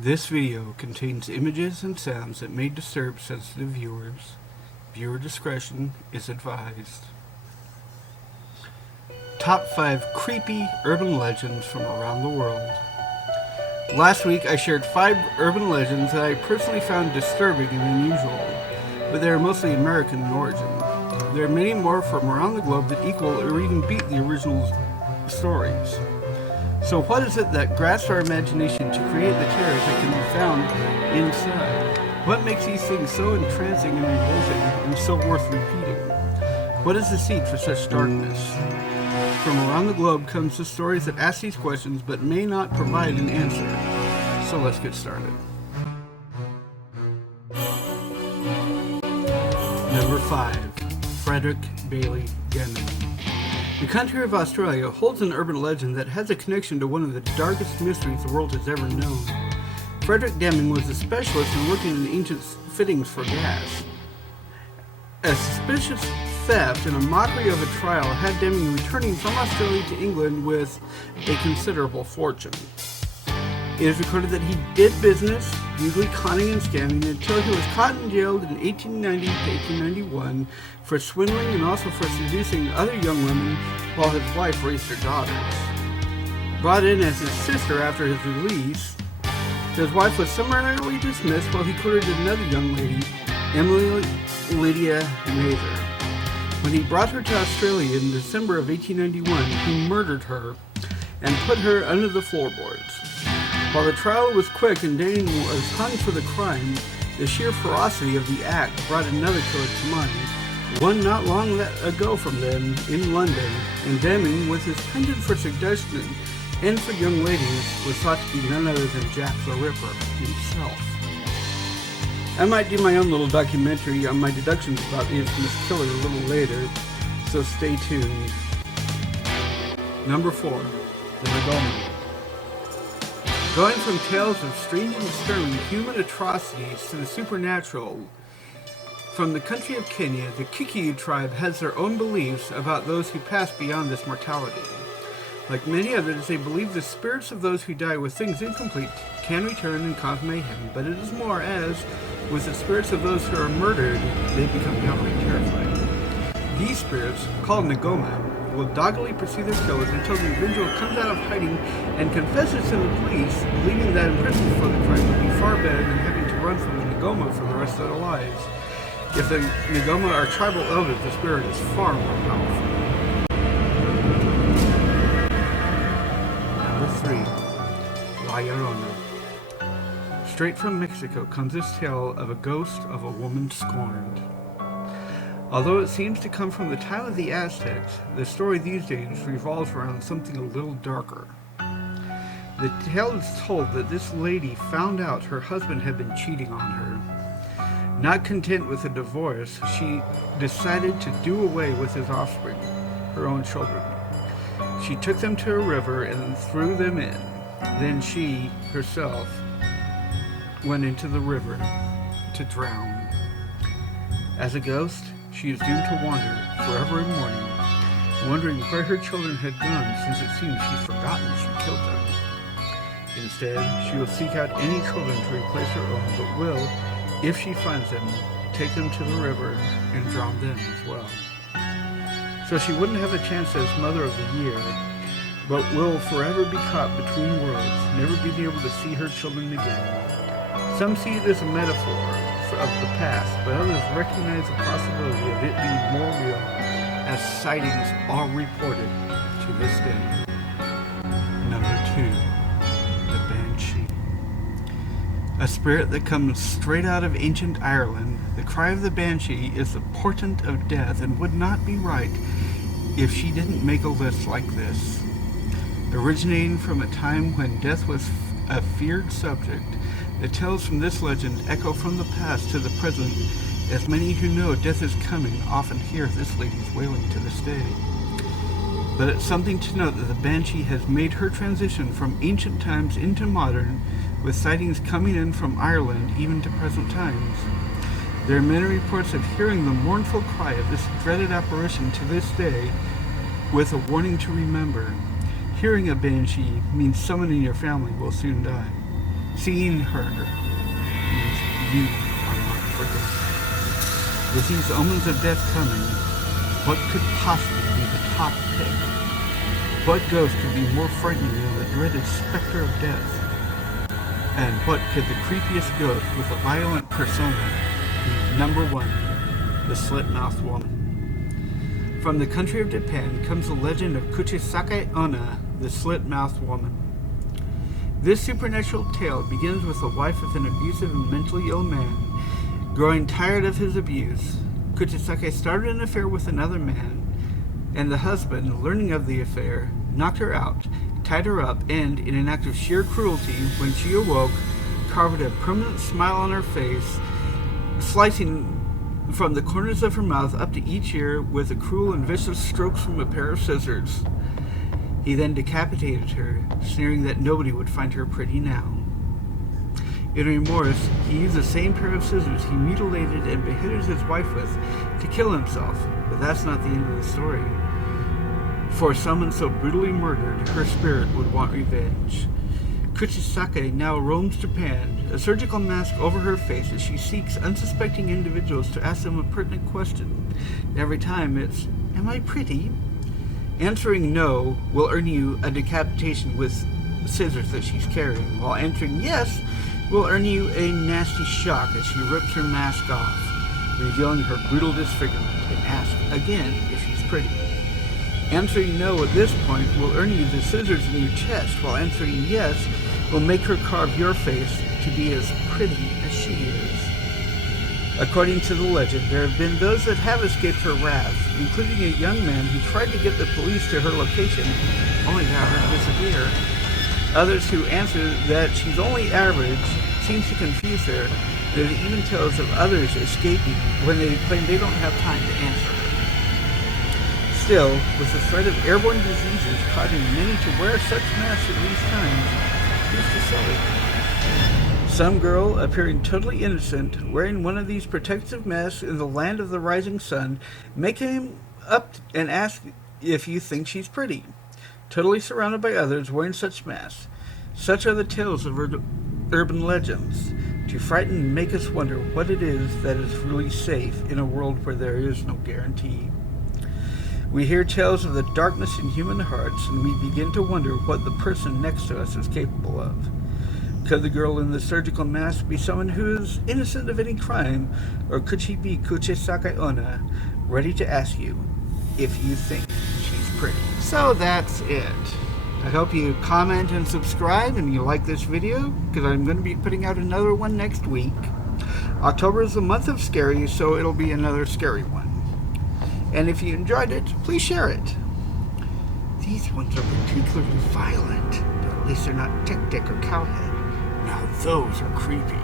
This video contains images and sounds that may disturb sensitive viewers. Viewer discretion is advised. Top 5 creepy urban legends from around the world. Last week I shared 5 urban legends that I personally found disturbing and unusual, but they are mostly American in origin. There are many more from around the globe that equal or even beat the original stories. So what is it that grasps our imagination to create the terrors that can be found inside? What makes these things so entrancing and revolting and so worth repeating? What is the seed for such darkness? From around the globe comes the stories that ask these questions but may not provide an answer. So let's get started. Number 5. Frederick Bailey Deming. The country of Australia holds an urban legend that has a connection to one of the darkest mysteries the world has ever known. Frederick Deming was a specialist in working in ancient fittings for gas. A suspicious theft and a mockery of a trial had Deming returning from Australia to England with a considerable fortune. It is recorded that he did business, usually conning and scamming, until he was caught and jailed in 1890 to 1891 for swindling and also for seducing other young women while his wife raised her daughters. Brought in as his sister after his release, his wife was summarily dismissed while he courted another young lady, Emily Lydia Mather. When he brought her to Australia in December of 1891, he murdered her and put her under the floorboards. While the trial was quick and Deming was hung for the crime, the sheer ferocity of the act brought another killer to mind, one not long ago from then in London, and Deming, with his penchant for seduction and for young ladies, was thought to be none other than Jack the Ripper himself. I might do my own little documentary on my deductions about the infamous killer a little later, so stay tuned. Number 4. The Ngoma. Going from tales of strange and disturbing human atrocities to the supernatural, from the country of Kenya, the Kikuyu tribe has their own beliefs about those who pass beyond this mortality. Like many others, they believe the spirits of those who die with things incomplete can return and cause mayhem, but it is more as, with the spirits of those who are murdered, they become downright terrifying. These spirits, called Ngoma, will doggedly pursue their killers until the individual comes out of hiding and confesses to the police, believing that imprisonment for the crime would be far better than having to run from the Ngoma for the rest of their lives. If the Ngoma are tribal elders, the spirit is far more powerful. Number 3. La Llorona. Straight from Mexico comes this tale of a ghost of a woman scorned. Although it seems to come from the time of the Aztecs, the story these days revolves around something a little darker. The tale is told that this lady found out her husband had been cheating on her. Not content with a divorce, she decided to do away with his offspring, her own children. She took them to a river and threw them in. Then she, herself, went into the river to drown. As a ghost, she is doomed to wander forever and morning, wondering where her children had gone since it seems she's forgotten she killed them. Instead, she will seek out any children to replace her own, but will, if she finds them, take them to the river and drown them as well. So she wouldn't have a chance as Mother of the Year, but will forever be caught between worlds, never being able to see her children again. Some see it as a metaphor of the past, but others recognize the possibility of it being more real, as sightings are reported to this day. Number 2. The Banshee. A spirit that comes straight out of ancient Ireland, the cry of the Banshee is the portent of death and would not be right if she didn't make a list like this. Originating from a time when death was a feared subject, the tales from this legend echo from the past to the present, as many who know death is coming often hear this lady's wailing to this day. But it's something to note that the Banshee has made her transition from ancient times into modern, with sightings coming in from Ireland even to present times. There are many reports of hearing the mournful cry of this dreaded apparition to this day, with a warning to remember. Hearing a Banshee means someone in your family will soon die. Seeing her means you are not forgotten. With these omens of death coming, what could possibly be the top pick? What ghost could be more frightening than the dreaded specter of death? And what could the creepiest ghost with a violent persona be? Number 1, the slit-mouthed woman. From the country of Japan comes the legend of Kuchisake Onna, the slit-mouthed woman. This supernatural tale begins with the wife of an abusive and mentally ill man. Growing tired of his abuse, Kuchisake started an affair with another man, and the husband, learning of the affair, knocked her out, tied her up, and, in an act of sheer cruelty, when she awoke, carved a permanent smile on her face, slicing from the corners of her mouth up to each ear with a cruel and vicious strokes from a pair of scissors. He then decapitated her, sneering that nobody would find her pretty now. In remorse, he used the same pair of scissors he mutilated and beheaded his wife with to kill himself, but that's not the end of the story. For someone so brutally murdered, her spirit would want revenge. Kuchisake now roams Japan, a surgical mask over her face as she seeks unsuspecting individuals to ask them a pertinent question. Every time it's, "Am I pretty?" Answering no will earn you a decapitation with scissors that she's carrying, while answering yes will earn you a nasty shock as she rips her mask off, revealing her brutal disfigurement, and asks again if she's pretty. Answering no at this point will earn you the scissors in your chest, while answering yes will make her carve your face to be as pretty as she is. According to the legend, there have been those that have escaped her wrath, including a young man who tried to get the police to her location, only to have her disappear. Others who answer that she's only average seems to confuse her. There's even tales of others escaping when they claim they don't have time to answer her. Still, with the threat of airborne diseases causing many to wear such masks at these times, who's to say? Some girl, appearing totally innocent, wearing one of these protective masks in the land of the rising sun, may come up and ask if you think she's pretty. Totally surrounded by others wearing such masks. Such are the tales of urban legends, to frighten and make us wonder what it is that is really safe in a world where there is no guarantee. We hear tales of the darkness in human hearts, and we begin to wonder what the person next to us is capable of. Could the girl in the surgical mask be someone who is innocent of any crime, or could she be Kuchisake Onna, ready to ask you if you think she's pretty? So that's it. I hope you comment and subscribe and you like this video, because I'm going to be putting out another one next week. October is the month of scary, so it'll be another scary one. And if you enjoyed it, please share it. These ones are particularly violent, but at least they're not Tic-Tic or Cowhead. Now those are creepy.